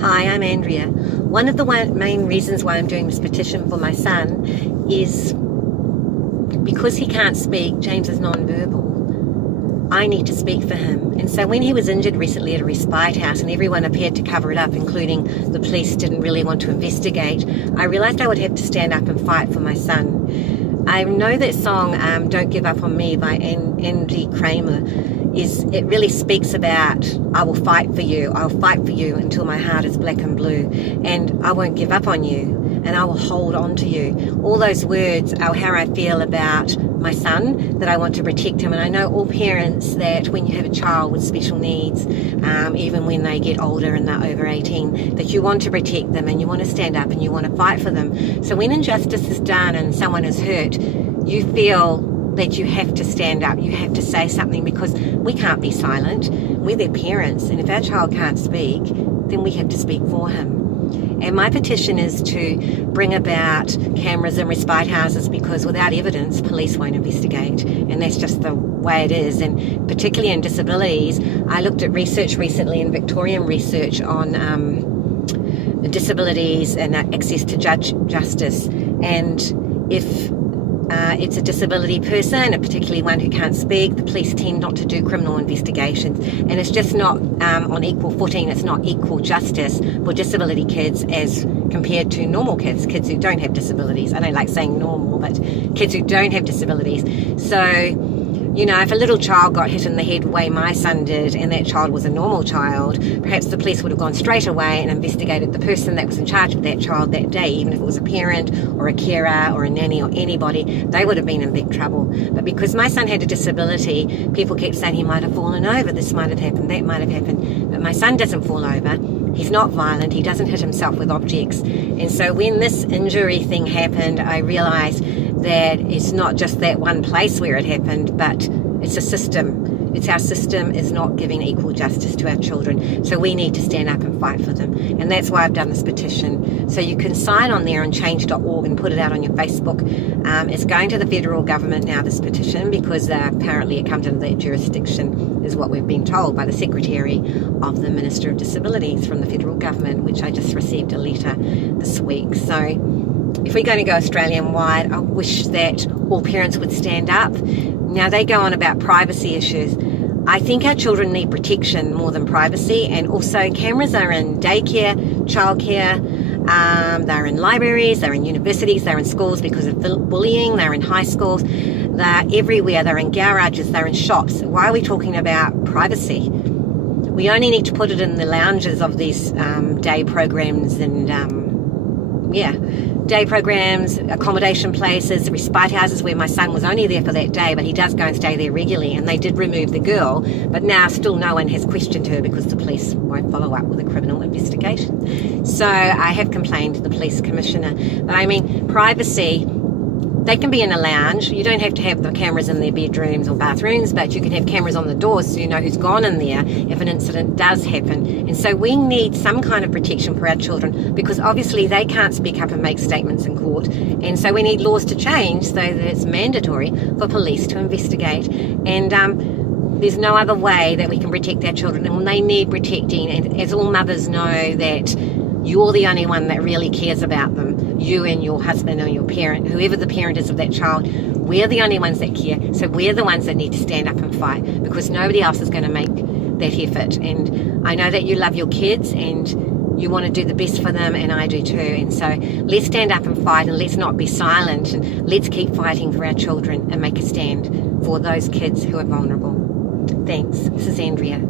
Hi, I'm Andrea. One of the main reasons why I'm doing this petition for my son is because he can't speak. James is non-verbal. I need to speak for him. And so when he was injured recently at a respite house and everyone appeared to cover it up, including the police didn't really want to investigate, I realised I would have to stand up and fight for my son. I know that song, Don't Give Up on Me by Andy Kramer, it really speaks about, I will fight for you until my heart is black and blue, and I won't give up on you, and I will hold on to you. All those words are how I feel about my son, that I want to protect him. And I know all parents that when you have a child with special needs, even when they get older and they're over 18, that you want to protect them and you want to stand up and you want to fight for them. So when injustice is done and someone is hurt, you feel that you have to stand up, you have to say something, because we can't be silent. We're their parents, and if our child can't speak, then we have to speak for him. And my petition is to bring about cameras in respite houses, because without evidence, police won't investigate, and that's just the way it is. And particularly in disabilities, I looked at research recently, in Victorian research on disabilities and access to justice, and if it's a disability person, and particularly one who can't speak, the police tend not to do criminal investigations, and it's just not on equal footing. It's not equal justice for disability kids as compared to normal kids who don't have disabilities. I don't like saying normal, but kids who don't have disabilities. So, you know, if a little child got hit in the head the way my son did, and that child was a normal child, perhaps the police would have gone straight away and investigated the person that was in charge of that child that day. Even if it was a parent or a carer or a nanny or anybody, they would have been in big trouble. But because my son had a disability, people kept saying he might have fallen over, this might have happened, that might have happened. But my son doesn't fall over. He's not violent. He doesn't hit himself with objects. And so when this injury thing happened, I realised that it's not just that one place where it happened, but it's a system. It's our system is not giving equal justice to our children. So we need to stand up and fight for them. And that's why I've done this petition. So you can sign on there on change.org and put it out on your Facebook. It's going to the federal government now, this petition, because apparently it comes under their jurisdiction, is what we've been told by the Secretary of the Minister of Disabilities from the federal government, which I just received a letter this week. So if we're going to go Australian-wide, I wish that all parents would stand up. Now, they go on about privacy issues. I think our children need protection more than privacy, and also cameras are in daycare, childcare, they're in libraries, they're in universities, they're in schools because of bullying, they're in high schools, they're everywhere, they're in garages, they're in shops. Why are we talking about privacy? We only need to put it in the lounges of these day programs and day programs, accommodation places, respite houses, where my son was only there for that day, but he does go and stay there regularly. And they did remove the girl, but now still no one has questioned her because the police won't follow up with a criminal investigation. So I have complained to the police commissioner. But I mean, privacy, they can be in a lounge. You don't have to have the cameras in their bedrooms or bathrooms, but you can have cameras on the doors so you know who's gone in there if an incident does happen. And so we need some kind of protection for our children, because obviously they can't speak up and make statements in court. And so we need laws to change so that it's mandatory for police to investigate. And there's no other way that we can protect our children, and they need protecting. And as all mothers know, that you're the only one that really cares about them, you and your husband or your parent, whoever the parent is of that child. We're the only ones that care, so we're the ones that need to stand up and fight, because nobody else is going to make that effort. And I know that you love your kids and you want to do the best for them, and I do too. And so let's stand up and fight, and let's not be silent, and let's keep fighting for our children and make a stand for those kids who are vulnerable. Thanks. This is Andrea.